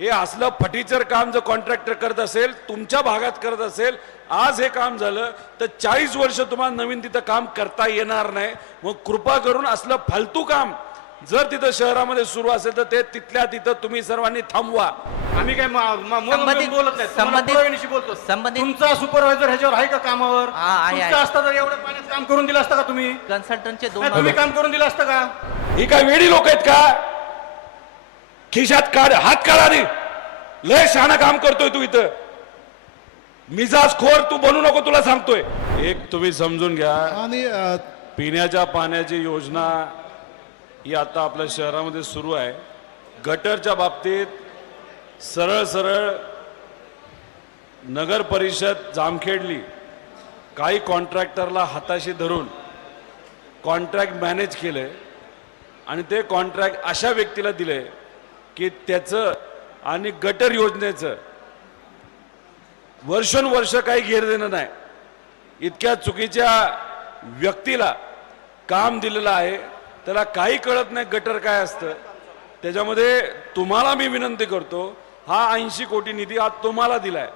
हे असलं फटीचर काम जर कॉन्ट्रॅक्टर करत असेल तुमच्या भागात करत असेल आज हे काम झालं तर चाळीस वर्ष तुम्हाला नवीन तिथं काम करता येणार नाही. मग कृपा करून असलं फालतू काम जर तिथं शहरामध्ये सुरू असेल तर ते तिथल्या तिथं तुम्ही सर्वांनी थांबवा. आम्ही काय म- म- मोजून संबंधित- बोलत नाही तुम्हाला संबंधित- पुराव्यानिशी बोलतो. संबंधित- तुमचा सुपरवायझर ह्याच्यावर आहे का कामावर? हा, आहे, तुमचा आहे. असता तर एवढ्या पाण्यात काम करून दिलं असतं का तुम्ही? कन्सल्टंटचे दोन तुम्ही काम करून दिलं असतं का? ही काय वेडी लोक आहेत का? खिशात काढ हात काढा रे लय शहाणा काम करतोय तू इथं. मिजाज खोर तू बनू नको तुला सांगतोय. एक तुम्ही समजून घ्या. आणि अ, पिण्याच्या पाण्याची योजना ही आता आपल्या शहरामध्ये सुरू आहे. गटरच्या बाबतीत सरळ सरळ नगर परिषद जामखेडली. काही कॉन्ट्रॅक्टरला हाताशी धरून कॉन्ट्रॅक्ट मॅनेज केलंय. आणि ते कॉन्ट्रॅक्ट अशा व्यक्तीला दिले की त्याचं आणि गटर योजनेचं वर्षानुवर्ष काही घेर देणं नाही. इतक्या चुकीच्या व्यक्तीला काम दिलेलं आहे. त्याला काही कळत नाही गटर काय असतं. त्याच्यामध्ये तुम्हाला मी विनंती करतो हा ऐंशी कोटी निधी आज तुम्हाला दिलाय.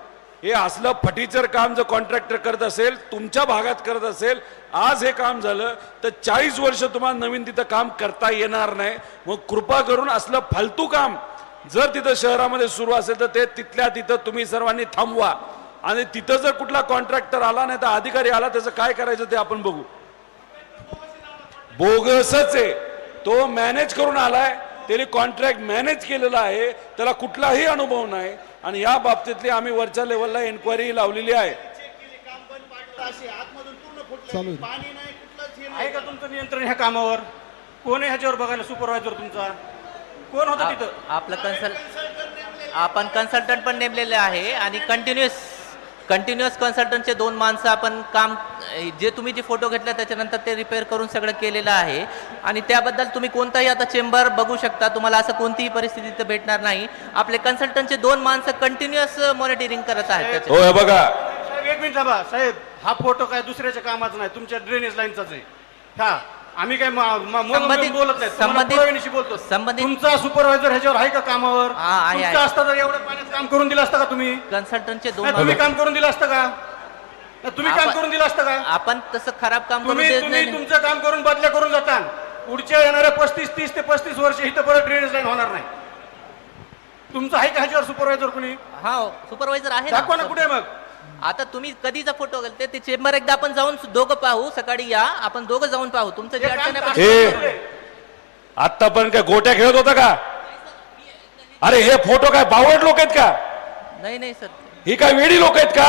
हे असलं फटीचर काम जर कॉन्ट्रॅक्टर करत असेल तुमच्या भागात करत असेल आज हे काम झालं तर चाळीस वर्ष तुम्हाला नवीन तिथं काम करता येणार नाही. मग कृपा करून असलं फालतू काम जर तिथं शहरामध्ये सुरू असेल तर ते तिथल्या तिथं तुम्ही सर्वांनी थांबवा. आणि तिथं जर कुठला कॉन्ट्रॅक्टर आला नाही तर अधिकारी आला त्याचं काय करायचं ते आपण बघू. बोगसच आहे. तो मॅनेज करून आलाय त्याने कॉन्ट्रॅक्ट मॅनेज केलेला आहे त्याला कुठलाही अनुभव नाही. आणि या बाबतीतली आम्ही वरच्या लेवलला एन्क्वायरी लावलेली आहे. का तुमचं नियंत्रण ह्या कामावर? कोण आहे ह्याच्यावर बघायला? सुपरवायझर तुमचा? कोण होता तिथं? आपलं कन्सल्ट आपण कन्सल्टंट पण नेमलेले आहे आणि कंटिन्युअस कंटिन्युअस कन्सल्टंटचे दोन माणसं आपण काम जे तुम्ही जे फोटो घेतले त्याच्यानंतर ते रिपेअर करून सगळं केलेलं आहे. आणि त्याबद्दल तुम्ही कोणताही आता चेंबर बघू शकता. तुम्हाला असं कोणतीही परिस्थिती भेटणार नाही. आपले कन्सल्टंटचे दोन माणसं कंटिन्युअस मॉनिटरिंग करत आहेत हो हे बघा. साहेब एक मिनिट थांबा. साहेब हा फोटो काय दुसऱ्याच्या कामाचा नाही. तुमच्या ड्रेनेज लाईनचाच आहे हा आम्ही काय म- म- मोजून संबंधित- बोलत नाही. तुम्हाला संबंधित- पुराव्यानिशी बोलतो. संबंधित- तुमचा सुपरवायझर ह्याच्यावर आहे का कामावर? हा, आहे, तुमचा आहे. असता तर एवढ्या पाण्यात काम करून दिलं असतं का तुम्ही? कन्सल्टंटचे दोन नाही, तुम्ही माणसं- काम करून दिलं असतं का? तुम्ही काम आपण- करून दिलं असतं का? आपण तसं खराब काम करू तुम्ही देत तुम्ही नाही. तुमचं काम करून बदल्या करून जाता पुढच्या येणाऱ्या पस्तीस तीस ते पस्तीस वर्ष इथं परत ड्रेनेज लाईन होणार नाही. तुमचं आहे का ह्याच्यावर सुपरवायझर कुणी? हा सुपरवायझर आहे दाखवा ना कुठे मग. आता तुम्ही कधीचा फोटो घालते? ते चेंबर एकदा आपण जाऊन दोघं पाहू सकाळी या. आपण दोघं जाऊन पाहू. तुमचं जे हे काम अडचण आहे आपण- आतापर्यंत काय गोट्या खेळत होता का? अरे हे फोटो काय बावड लोक आहेत का? नाही नाही सर. ही काय वेडी लोक आहेत का?